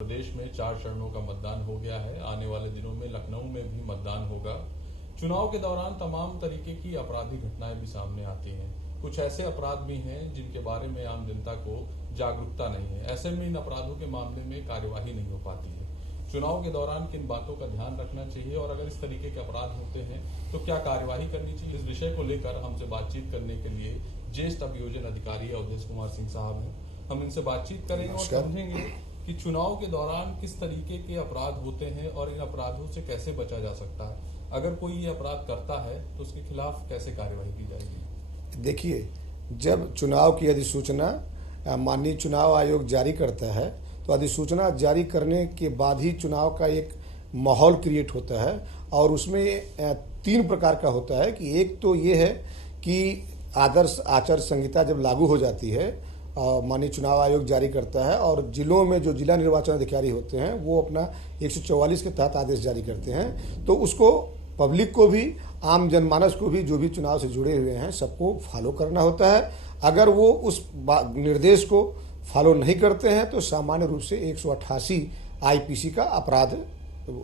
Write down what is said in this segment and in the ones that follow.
प्रदेश में 4 चरणों का मतदान हो गया है। आने वाले दिनों में लखनऊ में भी मतदान होगा। चुनाव के दौरान तमाम तरीके की आपराधिक घटनाएं भी सामने आती हैं। कुछ ऐसे अपराध भी हैं जिनके बारे में आम जनता को जागरूकता नहीं है। ऐसे में इन अपराधों के मामले में कार्यवाही नहीं हो पाती है। चुनाव के दौरान किन बातों का ध्यान रखना चाहिए और अगर इस तरीके के अपराध होते हैं तो क्या कार्यवाही करनी चाहिए, इस विषय को लेकर हमसे बातचीत करने के लिए ज्येष्ठ अभियोजन अधिकारी अवधेश कुमार सिंह साहब हैं। हम इनसे बातचीत करेंगे और समझेंगे कि चुनाव के दौरान किस तरीके के अपराध होते हैं और इन अपराधों से कैसे बचा जा सकता है। अगर कोई ये अपराध करता है तो उसके खिलाफ कैसे कार्यवाही की जाएगी। देखिए, जब चुनाव की अधिसूचना माननीय चुनाव आयोग जारी करता है तो अधिसूचना जारी करने के बाद ही चुनाव का एक माहौल क्रिएट होता है और उसमें 3 प्रकार का होता है कि एक तो ये है कि आदर्श आचार संहिता जब लागू हो जाती है, माननीय चुनाव आयोग जारी करता है और जिलों में जो जिला निर्वाचन अधिकारी होते हैं वो अपना 144 के तहत आदेश जारी करते हैं, तो उसको पब्लिक को भी, आम जनमानस को भी, जो भी चुनाव से जुड़े हुए हैं सबको फॉलो करना होता है। अगर वो उस निर्देश को फॉलो नहीं करते हैं तो सामान्य रूप से 188 आईपीसी का अपराध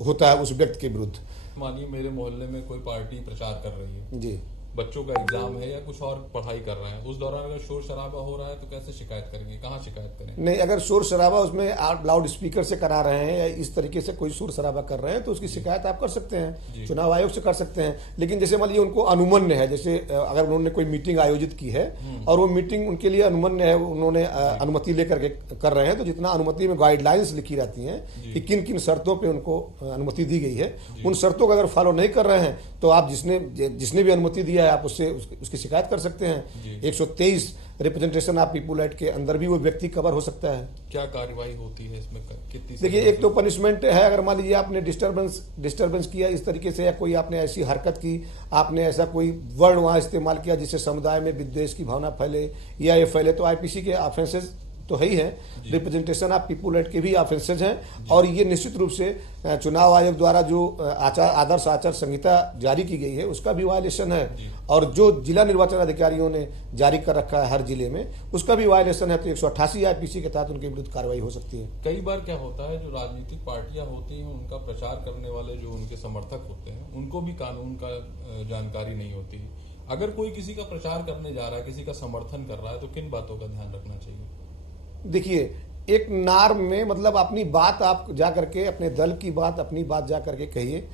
होता है उस व्यक्ति के विरुद्ध। मानिए मेरे मोहल्ले में कोई पार्टी प्रचार कर रही है जी, बच्चों का एग्जाम है या कुछ और पढ़ाई कर रहे हैं, उस दौरान अगर शोर शराबा हो रहा है तो कैसे शिकायत करेंगे, कहाँ शिकायत करें। नहीं, अगर शोर शराबा उसमें आप लाउड स्पीकर से करा रहे हैं या इस तरीके से कोई शोर शराबा कर रहे हैं तो उसकी शिकायत आप कर सकते हैं, चुनाव आयोग से कर सकते हैं। लेकिन जैसे मान लीजिए उनको अनुमन्य है, जैसे अगर उन्होंने कोई मीटिंग आयोजित की है और वो मीटिंग उनके लिए अनुमन्य है, उन्होंने अनुमति लेकर के कर रहे हैं, तो जितना अनुमति में गाइडलाइंस लिखी रहती हैं कि किन किन शर्तों पर उनको अनुमति दी गई है, उन शर्तों का अगर फॉलो नहीं कर रहे हैं तो आप जिसने भी अनुमति दिया है आप उससे उसकी शिकायत कर सकते हैं। 123 रिप्रेजेंटेशन ऑफ पीपुल एक्ट के अंदर भी वो व्यक्ति कवर हो सकता है। क्या कार्यवाही होती है इसमें, कितनी? देखिए, एक तो पनिशमेंट है, अगर मान लीजिए आपने डिस्टर्बेंस किया इस तरीके से या कोई आपने ऐसी हरकत की, आपने ऐसा कोई वर्ड वहां इस्तेमाल किया जिससे समुदाय में विद्वेष की भावना फैले या ये फैले, तो आईपीसी के ऑफेंसेज तो है ही है, रिप्रेजेंटेशन ऑफ पीपुल एक्ट के भी ऑफेंसेज हैं और ये निश्चित रूप से चुनाव आयोग द्वारा जो आदर्श आचार संहिता जारी की गई है उसका भी वायलेशन है और जो जिला निर्वाचन अधिकारियों ने जारी कर रखा है हर जिले में उसका भी वायलेशन है, तो 188 आईपीसी के तहत उनके विरुद्ध कार्रवाई हो सकती है। कई बार क्या होता है, जो राजनीतिक पार्टियां होती हैं उनका प्रचार करने वाले जो उनके समर्थक होते हैं उनको भी कानून का जानकारी नहीं होती। अगर कोई किसी का प्रचार करने जा रहा है, किसी का समर्थन कर रहा है, तो किन बातों का ध्यान रखना चाहिए। देखिए, एक नार्म में मतलब अपनी बात आप जा करके, अपने दल की बात, अपनी बात जा करके कहिए।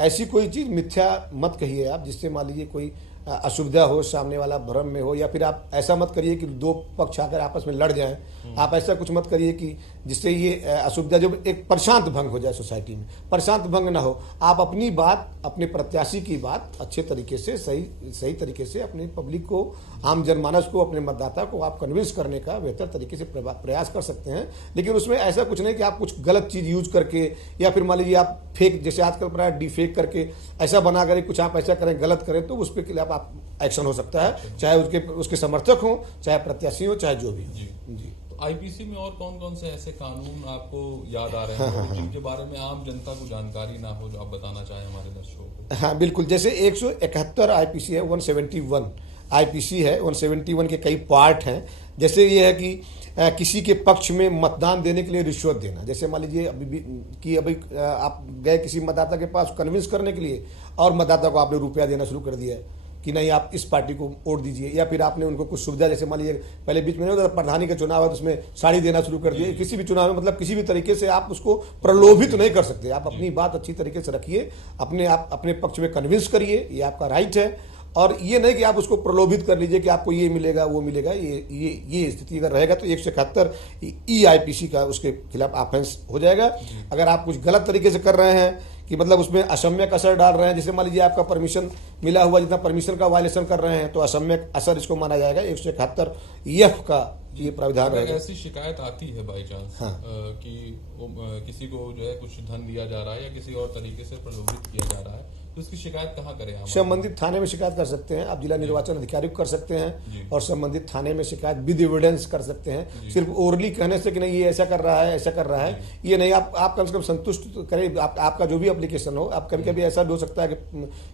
ऐसी कोई चीज मिथ्या मत कहिए आप जिससे मान लीजिए कोई असुविधा हो, सामने वाला भ्रम में हो, या फिर आप ऐसा मत करिए कि 2 पक्ष आकर आपस में लड़ जाएं। आप ऐसा कुछ मत करिए कि जिससे ये असुविधा, जब एक प्रशांत भंग हो जाए सोसाइटी में, प्रशांत भंग ना हो। आप अपनी बात, अपने प्रत्याशी की बात अच्छे तरीके से, सही तरीके से अपने पब्लिक को, आम जनमानस को, अपने मतदाता को आप कन्विंस करने का बेहतर तरीके से प्रयास कर सकते हैं। लेकिन उसमें ऐसा कुछ नहीं कि आप कुछ गलत चीज यूज करके या फिर मान लीजिए आप फेक, जैसे आजकल प्राय डिफेक करके ऐसा बना करें, कुछ आप ऐसा करें, गलत करें, तो उस पर खिलाफ आप एक्शन हो सकता है, चाहे उसके समर्थक हो, चाहे प्रत्याशी हो, चाहे जो भी हो। जी। तो आईपीसी में और कौन कौन से ऐसे कानून आपको याद आ रहे हैं जिनके बारे में आम जनता को जानकारी ना हो, जो आप बताना चाहें हमारे दर्शकों को। हाँ बिल्कुल, जैसे 171 आईपीसी है, 171 आईपीसी है, 171 के कई पार्ट हैं। जैसे ये है कि किसी के पक्ष में मतदान देने के लिए रिश्वत देना। जैसे मान लीजिए अभी आप गए किसी मतदाता के पास कन्विंस करने के लिए और मतदाता को आपने रुपया देना शुरू कर दिया कि नहीं आप इस पार्टी को वोट दीजिए, या फिर आपने उनको कुछ सुविधा, जैसे मान लीजिए पहले बीच में नहीं होता प्रधानी का चुनाव है तो उसमें साड़ी देना शुरू कर दिए। किसी भी चुनाव में मतलब किसी भी तरीके से आप उसको प्रलोभित नहीं कर सकते। आप अपनी बात अच्छी तरीके से रखिए, अपने पक्ष में कन्विंस करिए, ये आपका राइट है। और ये नहीं कि आप उसको प्रलोभित कर लीजिए कि आपको ये मिलेगा वो मिलेगा। ये स्थिति अगर रहेगा तो 171 EIPC का उसके खिलाफ ऑफेंस हो जाएगा। अगर आप कुछ गलत तरीके से कर रहे हैं कि मतलब उसमें असम्यक असर डाल रहे हैं, जैसे मान लीजिए आपका परमिशन मिला हुआ, जितना परमिशन का वायलेशन कर रहे हैं तो असम्यक असर इसको माना जाएगा। 171 EF का ये प्रावधान रहेगा। ऐसी शिकायत आती है बाई चांस कि किसी को जो है कुछ धन दिया जा रहा है या किसी और तरीके से प्रलोभित किया जा रहा है, तो इसकी शिकायत कहाँ करें आप? संबंधित थाने में शिकायत कर सकते हैं, आप जिला निर्वाचन अधिकारी को कर सकते जी। हैं और संबंधित थाने में शिकायत विद एविडेंस कर सकते हैं। सिर्फ ओरली कहने से कि नहीं ये ऐसा कर रहा है, ऐसा कर रहा है, ये नहीं। आप कम से कम संतुष्ट करें। आपका जो भी एप्लीकेशन हो, आप कभी कभी ऐसा भी हो सकता है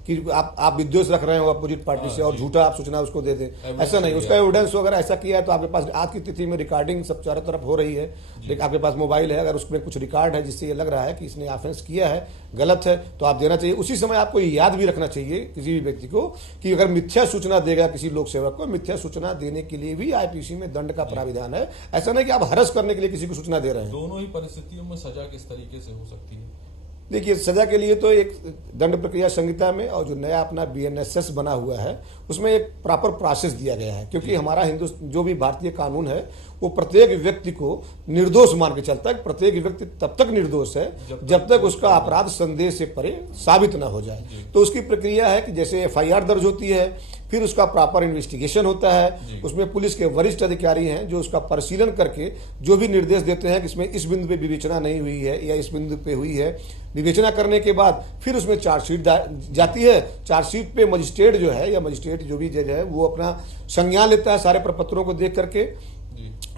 कि आप विद्वेष रख रहे हो अपोजिट पार्टी से और झूठा आप सूचना उसको दे दें, ऐसा नहीं। उसका एविडेंस वगैरह ऐसा किया है तो आपके पास आज की तिथि में रिकॉर्डिंग सब चारों तरफ हो रही है, लेकिन आपके पास मोबाइल है, अगर उसमें कुछ रिकॉर्ड है जिससे ये लग रहा है कि इसने ऑफेंस किया है, गलत है, तो आप देना चाहिए। उसी समय आपको याद भी रखना चाहिए किसी भी व्यक्ति को कि अगर मिथ्या सूचना देगा किसी लोक सेवक को, मिथ्या सूचना देने के लिए भी आईपीसी में दंड का प्राविधान है। ऐसा नहीं कि आप हरस करने के लिए किसी को सूचना दे रहे हैं। दोनों ही परिस्थितियों में सजा किस तरीके से हो सकती है? देखिए, सजा के लिए तो एक दंड प्रक्रिया संहिता में और जो नया अपना बीएनएसएस बना हुआ है उसमें एक प्रॉपर प्रोसेस दिया गया है, क्योंकि हमारा जो भी भारतीय कानून है वो प्रत्येक व्यक्ति को निर्दोष मान के चलता है। प्रत्येक व्यक्ति तब तक निर्दोष है जब तक उसका अपराध संदेह से परे साबित न हो जाए। तो उसकी प्रक्रिया है कि जैसे एफआईआर दर्ज होती है, फिर उसका प्रॉपर इन्वेस्टिगेशन होता है, उसमें पुलिस के वरिष्ठ अधिकारी हैं जो उसका परिशीलन करके जो भी निर्देश देते हैं कि इसमें इस बिंदु पे विवेचना नहीं हुई है या इस बिंदु पे हुई है, विवेचना करने के बाद फिर उसमें चार्जशीट जाती है। चार्जशीट पे मजिस्ट्रेट जो है या मजिस्ट्रेट जो भी जज है वो अपना संज्ञान लेता है सारे प्रपत्रों को देख करके।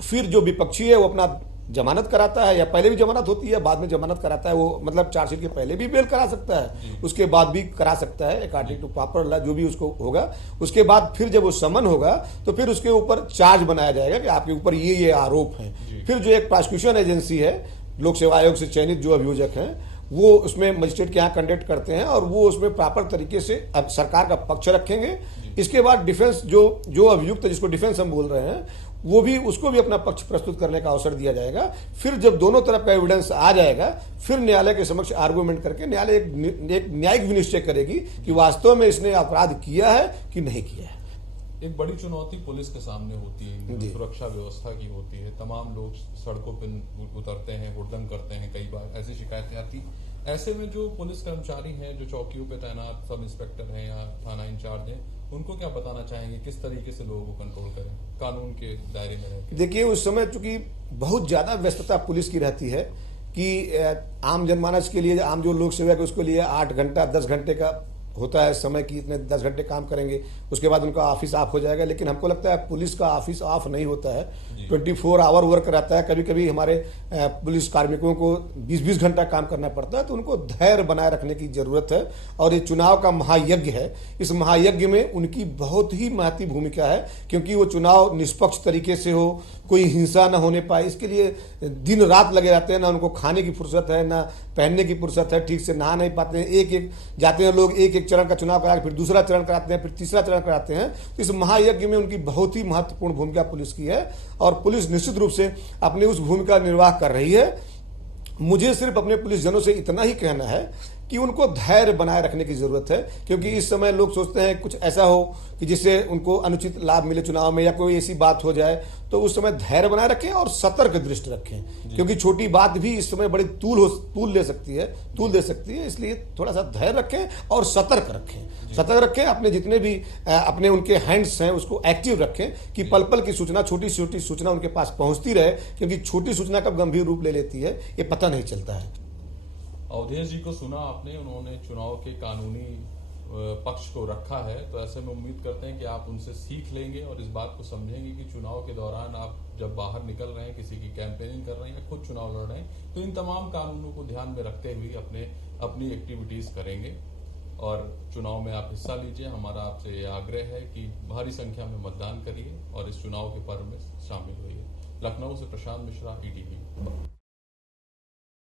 फिर जो विपक्षी है वो अपना जमानत कराता है, या पहले भी जमानत होती है बाद में जमानत कराता है, वो मतलब चार्जशीट के पहले भी बेल करा सकता है, उसके बाद भी करा सकता है अकॉर्डिंग टू प्रॉपर लॉ जो भी उसको होगा। उसके बाद फिर जब वो समन होगा तो फिर उसके ऊपर चार्ज बनाया जाएगा कि आपके ऊपर ये आरोप हैं। फिर जो एक प्रोसिक्यूशन एजेंसी है, लोक सेवा आयोग से चयनित जो अभियोजक हैं, वो उसमें मजिस्ट्रेट के यहाँ कंडक्ट करते हैं और वो उसमें प्रॉपर तरीके से अब सरकार का पक्ष रखेंगे। इसके बाद डिफेंस जो अभियुक्त जिसको डिफेंस हम बोल रहे हैं वो भी उसको भी अपना पक्ष प्रस्तुत करने का अवसर दिया जाएगा। फिर जब दोनों तरफ का एविडेंस आ जाएगा फिर न्यायालय के समक्ष आर्गुमेंट करके न्यायालय एक न्यायिक विनिश्चय करेगी कि वास्तव में इसने अपराध किया है कि नहीं किया है। एक बड़ी चुनौती पुलिस के सामने होती है, सुरक्षा व्यवस्था की होती है। तमाम लोग सड़कों पर उतरते हैं, हुड़दंग करते हैं, कई बार ऐसी शिकायतें आती। ऐसे में जो पुलिस कर्मचारी हैं, जो चौकियों पे तैनात सब इंस्पेक्टर हैं या थाना इंचार्ज हैं, उनको क्या बताना चाहेंगे, किस तरीके से लोगों को कंट्रोल करें कानून के दायरे में रहकर? देखिए, उस समय चूंकि बहुत ज्यादा व्यस्तता पुलिस की रहती है कि आम जनमानस के लिए, आम जो लोक सेवक है उसके लिए 8 घंटा 10 घंटे का होता है समय कि इतने 10 घंटे काम करेंगे, उसके बाद उनका ऑफिस ऑफ हो जाएगा। लेकिन हमको लगता है पुलिस का ऑफिस ऑफ नहीं होता है, 24 आवर वर्क रहता है। कभी कभी हमारे पुलिस कार्मिकों को 20-20 घंटा काम करना पड़ता है, तो उनको धैर्य बनाए रखने की जरूरत है। और ये चुनाव का महायज्ञ है, इस महायज्ञ में उनकी बहुत ही महत्वपूर्ण भूमिका है, क्योंकि वो चुनाव निष्पक्ष तरीके से हो, कोई हिंसा न होने पाए, इसके लिए दिन रात लगे रहते हैं। ना उनको खाने की फुर्सत है, ना पहनने की फुर्सत है, ठीक से नहा नहीं पाते हैं। एक जाते हैं लोग, एक चरण का चुनाव करा, फिर दूसरा चरण कराते हैं, फिर तीसरा चरण कराते हैं। तो इस महायज्ञ में उनकी बहुत ही महत्वपूर्ण भूमिका पुलिस की है और पुलिस निश्चित रूप से अपनी उस भूमिका निर्वाह कर रही है। मुझे सिर्फ अपने पुलिस जनों से इतना ही कहना है कि उनको धैर्य बनाए रखने की जरूरत है, क्योंकि इस समय लोग सोचते हैं कुछ ऐसा हो कि जिससे उनको अनुचित लाभ मिले चुनाव में या कोई ऐसी बात हो जाए, तो उस समय धैर्य बनाए रखें और सतर्क दृष्टि रखें, क्योंकि छोटी बात भी इस समय बड़ी तूल दे सकती है। इसलिए थोड़ा सा धैर्य रखें और सतर्क रखें। अपने जितने भी अपने उनके हैंड्स हैं उसको एक्टिव रखें कि पल पल की सूचना, छोटी छोटी सूचना उनके पास पहुंचती रहे, क्योंकि छोटी सूचना कब गंभीर रूप ले लेती है ये पता नहीं चलता है। अवधेश जी को सुना आपने, उन्होंने चुनाव के कानूनी पक्ष को रखा है, तो ऐसे में उम्मीद करते हैं कि आप उनसे सीख लेंगे और इस बात को समझेंगे कि चुनाव के दौरान आप जब बाहर निकल रहे हैं, किसी की कैंपेनिंग कर रहे हैं या खुद चुनाव लड़ रहे हैं, तो इन तमाम कानूनों को ध्यान में रखते हुए अपनी एक्टिविटीज करेंगे और चुनाव में आप हिस्सा लीजिए। हमारा आपसे ये आग्रह है कि भारी संख्या में मतदान करिए और इस चुनाव के पर्व में शामिल होइए। लखनऊ से प्रशांत मिश्रा, ETV।